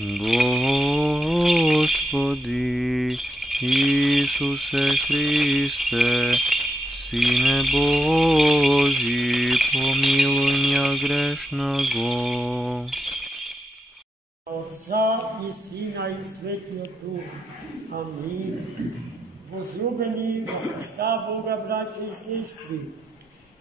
Господи Исусе Христе, Сине Божий, помилуй меня грешного. Отца и Сина и Святого Духа. Аминь. Возлюбени во Христа Бога, братья и сестры,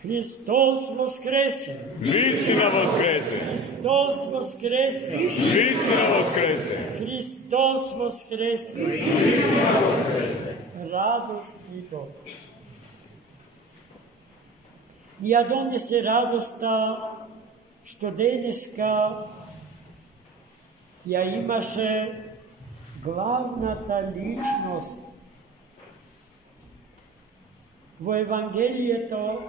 Христос воскресе! Истина воскресе! Христос воскресе! Истина воскресе! Христос воскресе! Радост и доброст. Я донесе радоста, što денеска я имаше главната личност во Евангелието,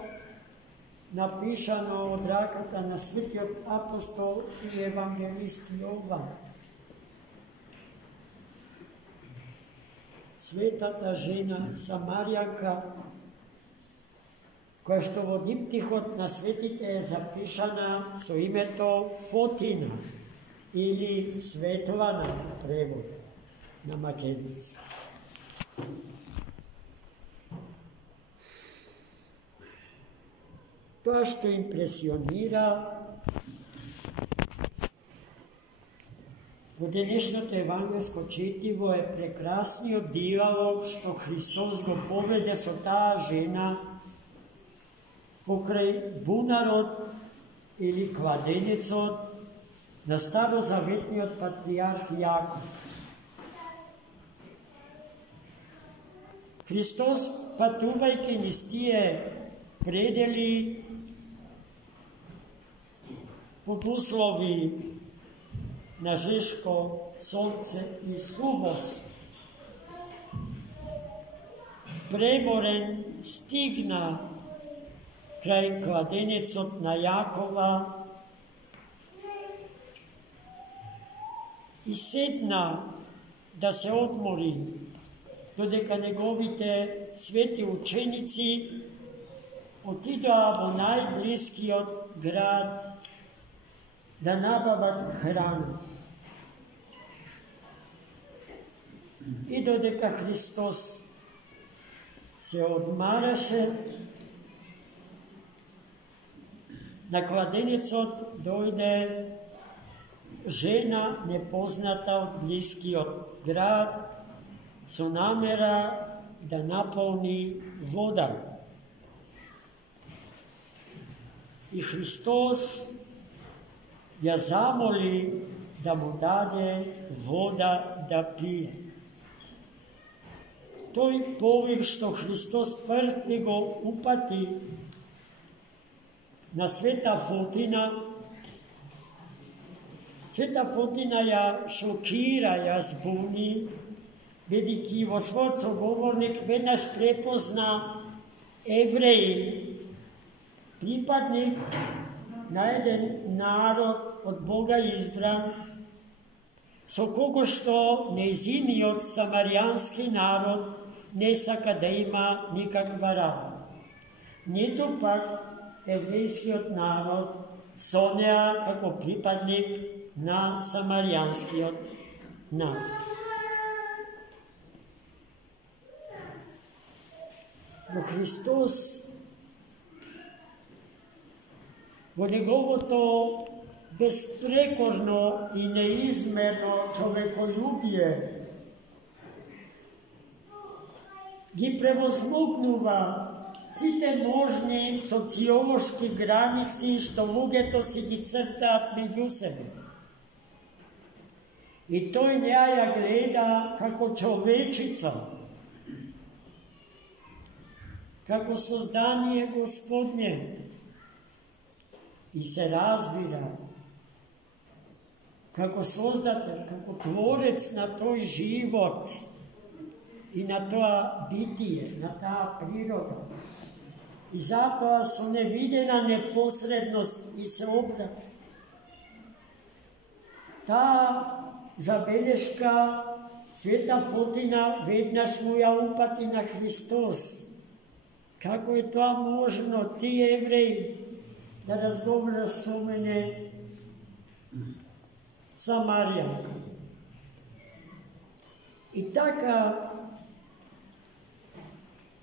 напишано од раката на светиот апостол и евангелист Јован. Светата жена Самарјанка, која што во диптихот на светите е запишана со името Фотина или Светлана превод на македонски. Тоа што импресионира во денешното евангелско четиво е прекрасниот диалог што Христос го поведе со таа жена покрај бунарот или кладенецот на старозаветниот патриарх Јаков. Христос, патувајќи низ тие предели под услови на жешко сонце и сувост, преморен стигна крај кладенецот на Јакова и седна да се одмори, додека неговите свети ученици отидоа во најблискиот град да набават храна. И додека Христос се одмараше, на кладенецот дојде жена непозната од блискиот град со намера да наполни вода. И Христос ја замоли да му даде вода да пие. Тој повик што Христос први го упати на Света Фотина, Света Фотина ја шокира, ја збуни, бидејќи во својот соговорник веднаш препозна евреин, припадник на еден народ од Бога избран, со кого што нејзиниот самаријански народ не сака да има никаква работа. Ниту пак еврејскиот народ со неа како припадник на самаријанскиот народ. Но Христос во неговото безпрекорно и неизмерно човеколюбие ги превозмогнува сите можни социолошки граници што луѓето си ги цртаат меѓу себе. И тој неа ја гледа како човечица, како создание Господне, и се разбира како создател, како творец на тој живот и на тоа битие, на таа природа. И затоа со невидена непосредност и се обрати. Таа забелешка Света Фотина веднаш му ја упати на Христос. Како е тоа можно, ти евреи, да разговараш со мене Самарија? И така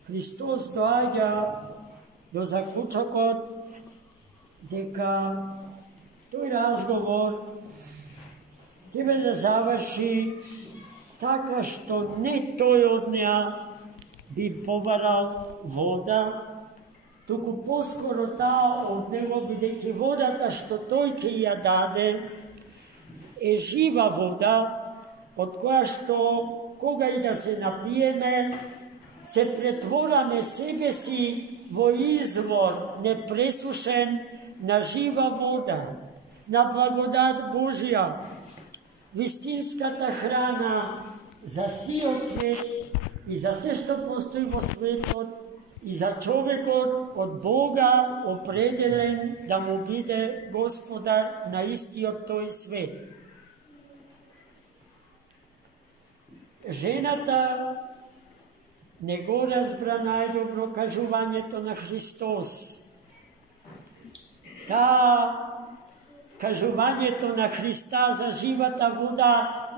Христос доаѓа до заклучокот дека тој разговор треба да заврши така што не тој од неа би побарал вода, туку поскоро таа од него, бидејќи водата што тој ќе ја даде е жива вода, од која што кога и да се напиеме, се претвораме себе си во извор непресушен на жива вода, на благодат Божја, вистинската храна за сиот свет и за се што постои во светот и за човекот од Бога определен да му биде господар на истиот тој свет. Жената не го разбра најдобро кажувањето на Христос. Кажувањето на Христа за живата вода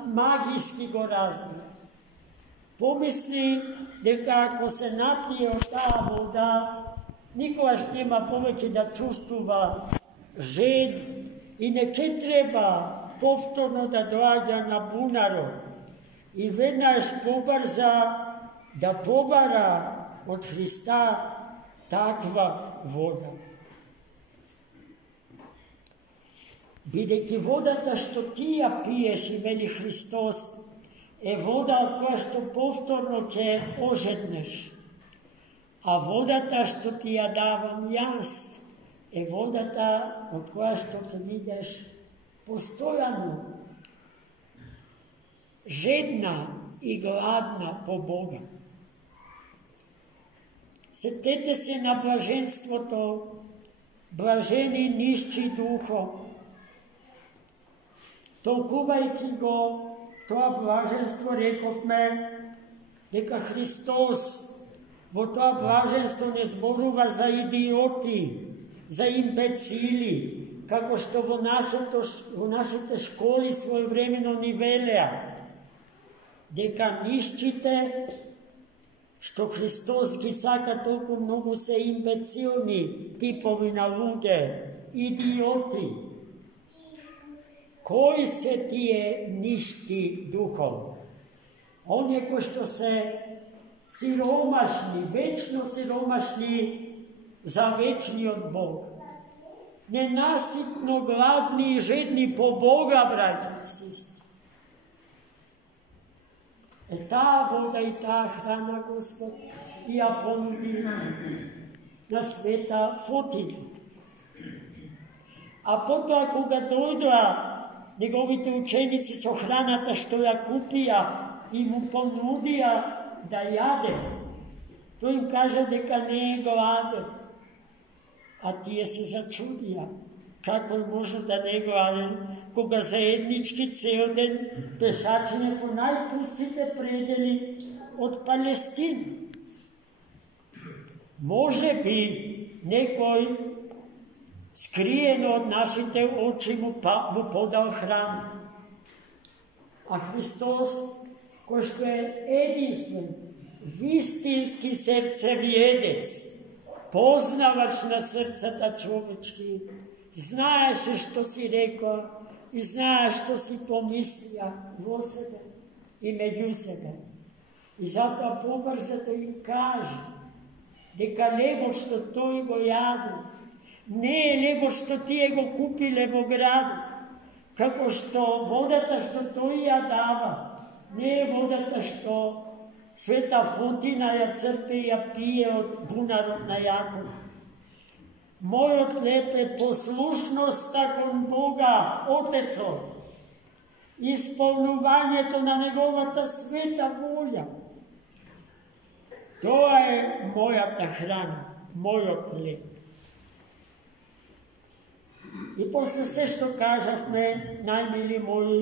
магиски го разбра. Помисли дека ако се напие од таа вода, никогаш нема повеќе да чувствува жед и не ке треба повторно да доаѓа на бунарот и веднаш побрза да побара од Христа таква вода. Бидејќи водата што ти ја пиеш, и вели Христос, е вода од која што повторно ќе ожеднеш, а водата што ти ја давам јас е водата од која што ќе бидеш постојано жедна и гладна по Бога. Сетете се на блаженството, блажени нисчи духо. Толкувајќи го тоа блаженство, рековме дека Христос во тоа блаженство не зборува за идиоти, за имбецили, како што во нашите школи своевремено ни велеа, дека нисчите што Христос ги сака толку многу се имбецилни типови на луѓе, идиоти. Кои се тие ништи духови? Оние кои што се сиромашни, вечно сиромашни за вечниот Бог. Ненаситно гладни и жедни по Бога, браќа и сестри. Таа вода и таа храна Господ и ја понуди на света Фотина. А потоа кога дојдоа неговите ученици со храната што ја купија и му понудија да јаде, тој им кажа дека не е гладен, а тие се зачудија. Како може да не е гладен, кога заеднички цел ден пешачење по најпустите предели од Палестина? Може би некој скриено од нашите очи му подал храна. А Христос, кој што е единствен, вистински срцевиедец, познавач на срцата човечки, знаеше што си рекоа и знае што си помислија во себе и меѓу себе. И затоа побрза да им каже дека лебот што тој го јаде не е лебот што тие го купиле во град, како што водата што тој ја дава не е водата што света Фотина ја црпе и ја пие од бунарот на Јаков. Мојот леб е послушноста кон Бога, Отецот, исполнувањето на неговата света волја. Тоа е мојата храна, мојот леб. И после се што кажавме, најмили мои,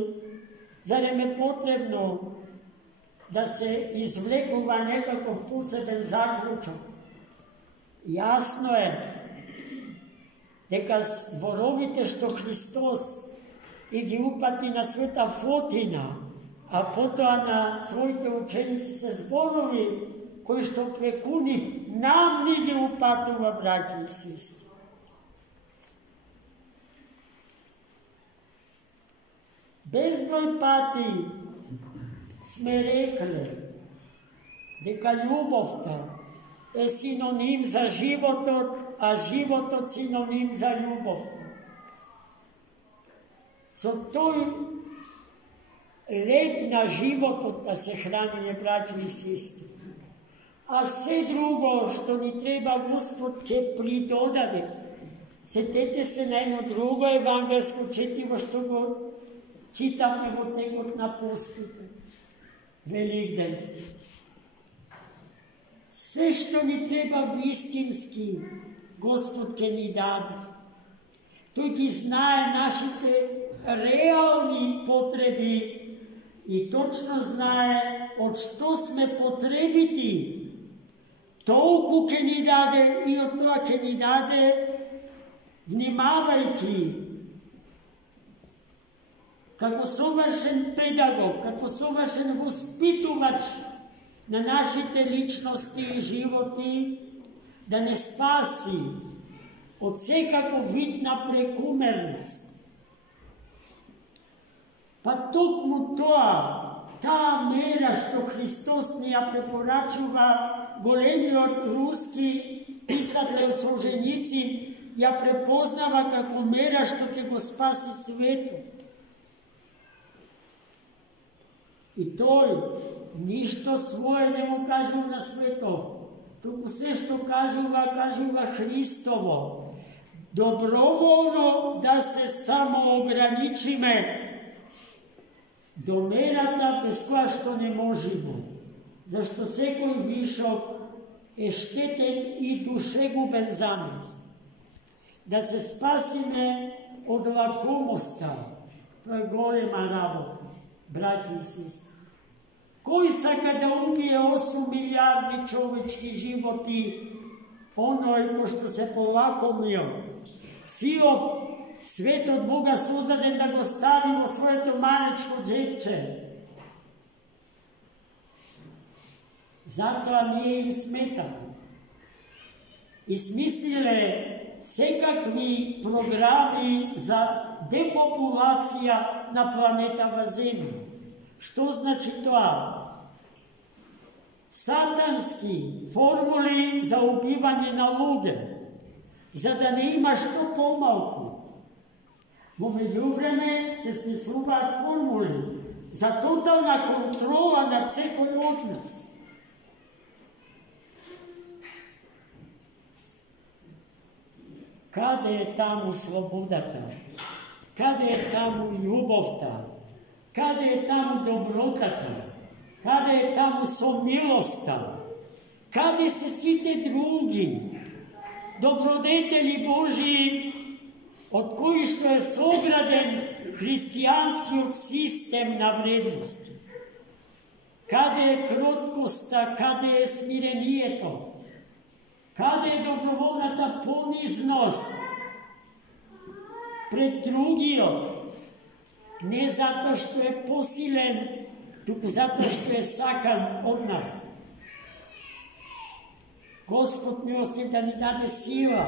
зарем е потребно да се извлекува некаков посебен заклучок? Јасно е дека зборовите што Христос и ги упати на света Фотина a potom na svojte učenici se zborovi koji što preko njih nam nigdje upatova, braći i sestri. Bezbroj pati sme rekli, deka ljubovta je sinonim za životot, a životot sinonim za ljubovta. So toj lep na životot da se hranimo, braći i sestri. A sve drugo što ni treba Gospod ke pridodati. Sjetite se na jedno drugo evangelsko četivo što go čitamo od tego napustite. Velikdenstvo. Sve što ni treba vistinski Gospod ke ni dade. Той ги знае нашите реални потреби и точно знае от што сме потребити. Толку ке ни даде и от тоа ке ни даде, внимавајки, како совршен педагог, како совршен воспитувач на нашите личности и животи, да не спаси od всекако вид на прекумерност. Па токму тоа, таа мера што Христос ни ја препорачува, големиот руски писател Солженицин ја препознава како мера што ќе го спаси светот. И тој ништо свое не му кажува на светот, туку се што кажува Христово. Доброволно да се самоограничиме до мерата без која што не можемо, зашто секој вишок е штетен и душегубен за нас. Да се спасиме од лакомоста, тоа е голема работа, браќи и сестри. Кој сака да убие 8 милиарди човечки животи, оној кој што се полакомио, силов свет од Бога создаден да го стави во своето малечко джепче. Затоа ние им сметаме. И смислиле секакви програми за депопулација на планетава Земја. Што значи тоа? Сатански формули за убивање на луѓе, за да не има што помалку. Во меѓувреме се смислуваат формули за тотална контрола над секој од нас. Каде е таму слободата? Каде е таму љубовта? Каде е таму добротата? Каде е таму сомилоста? Каде се сите други добродетели Божии, од кои што е сограден христијанскиот систем на вредности? Каде е кроткоста, каде е смирението? Каде е доброволната понизност пред другиот? Не затоа што е посилен, туку затоа што е сакан од нас. Господ милостив да ни даде сила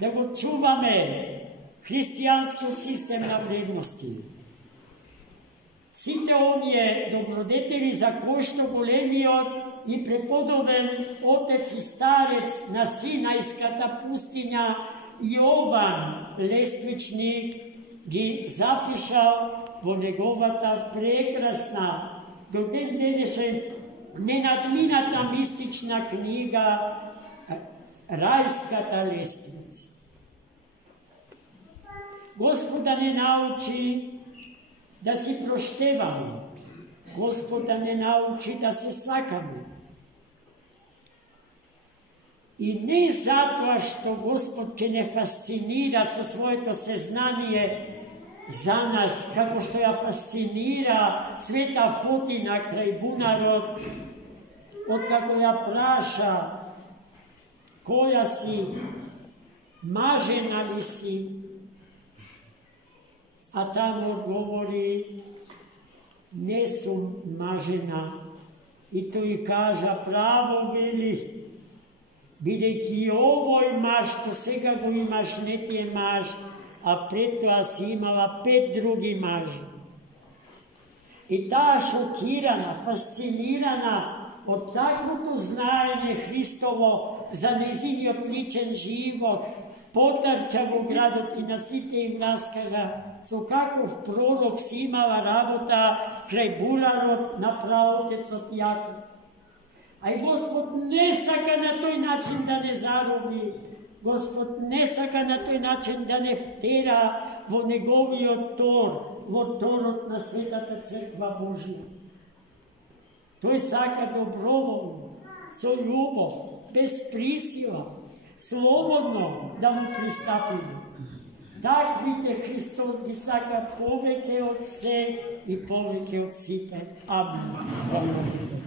да го чуваме христијанскиот систем на вредности. Сите оние добродетели за кои што големиот и преподобен отец и старец на Синајската пустиња Јован Лествичник ги запишал во неговата прекрасна до ден денешен ненадмината мистична книга Рајската лествица. Господ да не научи да си проштеваме. Господ да не научи да се сакаме. И не затоа што Господ ќе не фасцинира со своето сезнание за нас, како што ја фасцинира Света Фотина крај бунарот, откако ја праша која си, мажена ли си, а таму одговори сум мажена. И той кажа, право вели, бидејќи и овој маж, што сега го имаш, не ти е маж, а пред тоа си имала 5 други мажи. И таа шокирана, фасцинирана од таквото знаење Христово за нејзиниот личен живот, потрча во градот и на сите им раскажа со каков пророк си имала работа крај буларот на праотецот Јаков. А и Господ не сака на тој начин да не зароби, Господ не сака на тој начин да не втера во неговиот тор, во торот на Светата Црква Божја. Тој сака доброволно, со љубов, без присила, слободно да му пристапиме. Таквите Христос ги сака повеќе од се и повеќе од сите. Амин.